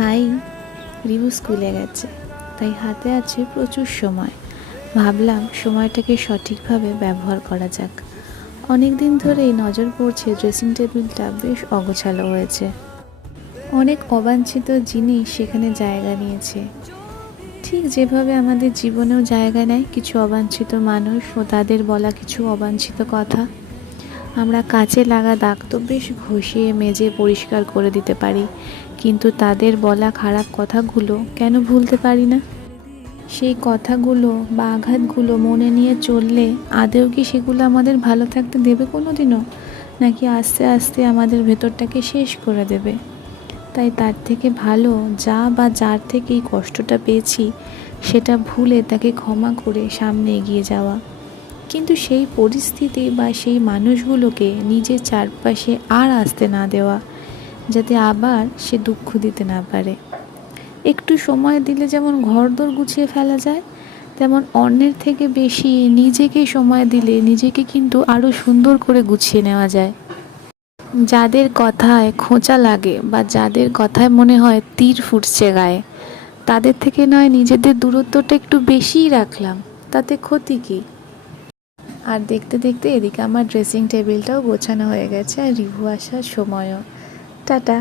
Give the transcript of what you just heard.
High. Review স্কুলে গেছে, তাই হাতে আছে প্রচুর সময়। ভাবলাম সময়টাকে সঠিকভাবে ব্যবহার করা যাক। অনেক দিন ধরেই নজর পড়ছে ড্রেসিং টেবিলটা বেশ অগোছালো হয়েছে। অনেক অবাঞ্ছিত জিনিস সেখানে জায়গা নিয়েছে, ঠিক যেভাবে আমাদের জীবনেও জায়গা নেয় কিছু অবাঞ্ছিত মানুষ ও তাদের বলা কিছু অবাঞ্ছিত কথা। আমরা কাচে লাগা দাগ তো বেশ ঘষিয়ে মেজে পরিষ্কার করে দিতে পারি, কিন্তু তাদের বলা খারাপ কথাগুলো কেন ভুলতে পারি না? সেই কথাগুলো বা আঘাতগুলো মনে নিয়ে চললে আদৌ কি সেগুলো আমাদের ভালো থাকতে দেবে কোনো দিনও, নাকি আস্তে আস্তে আমাদের ভেতরটাকে শেষ করে দেবে? তাই তার থেকে ভালো যা বা যার থেকে এই কষ্টটা পেয়েছি সেটা ভুলে তাকে ক্ষমা করে সামনে এগিয়ে যাওয়া, কিন্তু সেই পরিস্থিতি বা সেই মানুষগুলোকে নিজের চারপাশে আর আসতে না দেওয়া, যাতে আবার সে দুঃখ দিতে না পারে। একটু সময় দিলে যেমন ঘরদোর গুছিয়ে ফেলা যায়, তেমন অন্যের থেকে বেশি নিজেকে সময় দিলে নিজেকে কিন্তু আরও সুন্দর করে গুছিয়ে নেওয়া যায়। যাদের কথায় খোঁচা লাগে বা যাদের কথায় মনে হয় তীর ফুটছে গায়ে, তাদের থেকে নয় নিজেদের দূরত্বটা একটু বেশিই রাখলাম, তাতে ক্ষতি কী? আর দেখতে দেখতে এদিকে আমার ড্রেসিং টেবিলটাও গোছানো হয়ে গেছে, আর রিভু আসার সময়ও। টাটা।